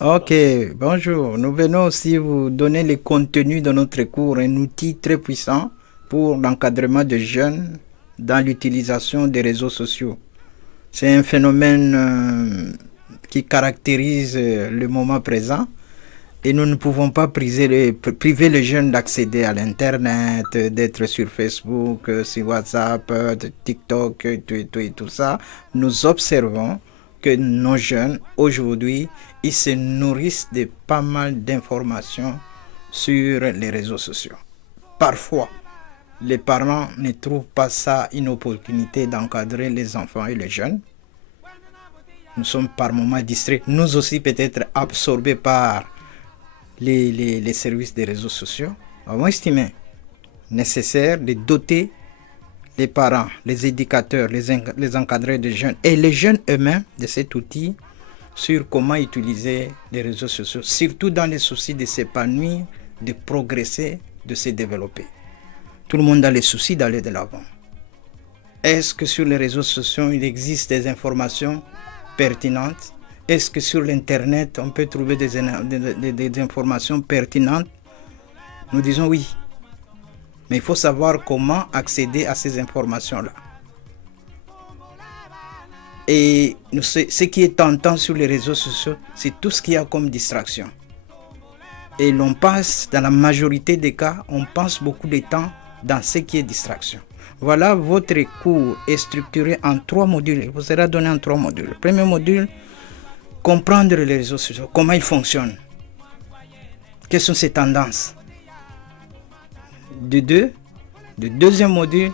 Ok, bonjour. Nous venons aussi vous donner le contenu de notre cours, un outil très puissant pour l'encadrement des jeunes dans l'utilisation des réseaux sociaux. C'est un phénomène qui caractérise le moment présent et nous ne pouvons pas priver les jeunes d'accéder à l'Internet, d'être sur Facebook, sur WhatsApp, TikTok, tout ça. Nous observons que nos jeunes, aujourd'hui, ils se nourrissent de pas mal d'informations sur les réseaux sociaux. Parfois, les parents ne trouvent pas ça une opportunité d'encadrer les enfants et les jeunes. Nous sommes par moments distraits, nous aussi peut-être absorbés par les services des réseaux sociaux. On estime nécessaire de doter les parents, les éducateurs, les encadreurs de jeunes et les jeunes eux-mêmes de cet outil sur comment utiliser les réseaux sociaux, surtout dans les soucis de s'épanouir, de progresser, de se développer. Tout le monde a les soucis d'aller de l'avant. Est-ce que sur les réseaux sociaux, il existe des informations pertinentes? Est-ce que sur l'Internet, on peut trouver des informations pertinentes? Nous disons oui. Mais il faut savoir comment accéder à ces informations-là. Et ce qui est tentant sur les réseaux sociaux, c'est tout ce qu'il y a comme distraction. Et l'on passe, dans la majorité des cas, on passe beaucoup de temps dans ce qui est distraction. Voilà, votre cours est structuré en 3 modules. Il vous sera donné en 3 modules. Le premier module, comprendre les réseaux sociaux, comment ils fonctionnent, quelles sont ces tendances. Le deuxième module,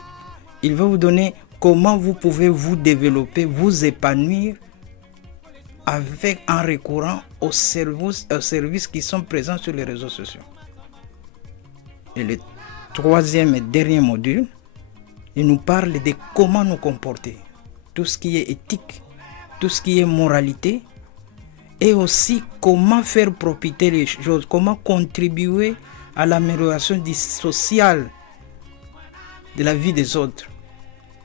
il va vous donner comment vous pouvez vous développer, vous épanouir en recourant aux services qui sont présents sur les réseaux sociaux. Et le troisième et dernier module, il nous parle de comment nous comporter, tout ce qui est éthique, tout ce qui est moralité, et aussi comment faire profiter les choses, comment contribuer à l'amélioration sociale de la vie des autres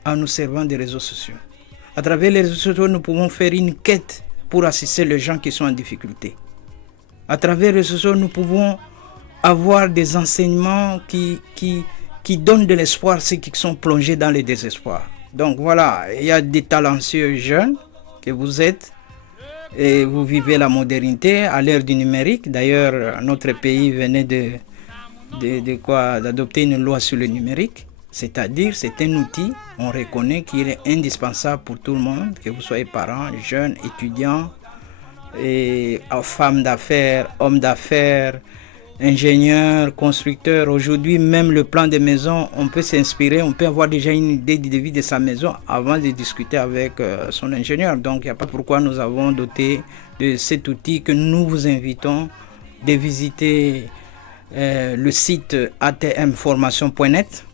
en nous servant des réseaux sociaux. À travers les réseaux sociaux, nous pouvons faire une quête pour assister les gens qui sont en difficulté. À travers les réseaux sociaux, nous pouvons avoir des enseignements qui donnent de l'espoir à ceux qui sont plongés dans le désespoir. Donc voilà, il y a des talentueux jeunes que vous êtes et vous vivez la modernité à l'ère du numérique. D'ailleurs, notre pays venait d'adopter une loi sur le numérique. C'est-à-dire, c'est un outil, on reconnaît qu'il est indispensable pour tout le monde, que vous soyez parents, jeunes, étudiants, et femmes d'affaires, hommes d'affaires, ingénieurs, constructeurs. Aujourd'hui, même le plan de maison, on peut s'inspirer, on peut avoir déjà une idée de vie de sa maison avant de discuter avec son ingénieur. Donc, il n'y a pas pourquoi nous avons doté de cet outil que nous vous invitons de visiter le site atmformation.net.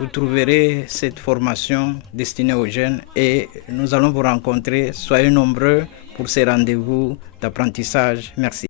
Vous trouverez cette formation destinée aux jeunes et nous allons vous rencontrer. Soyez nombreux pour ces rendez-vous d'apprentissage. Merci.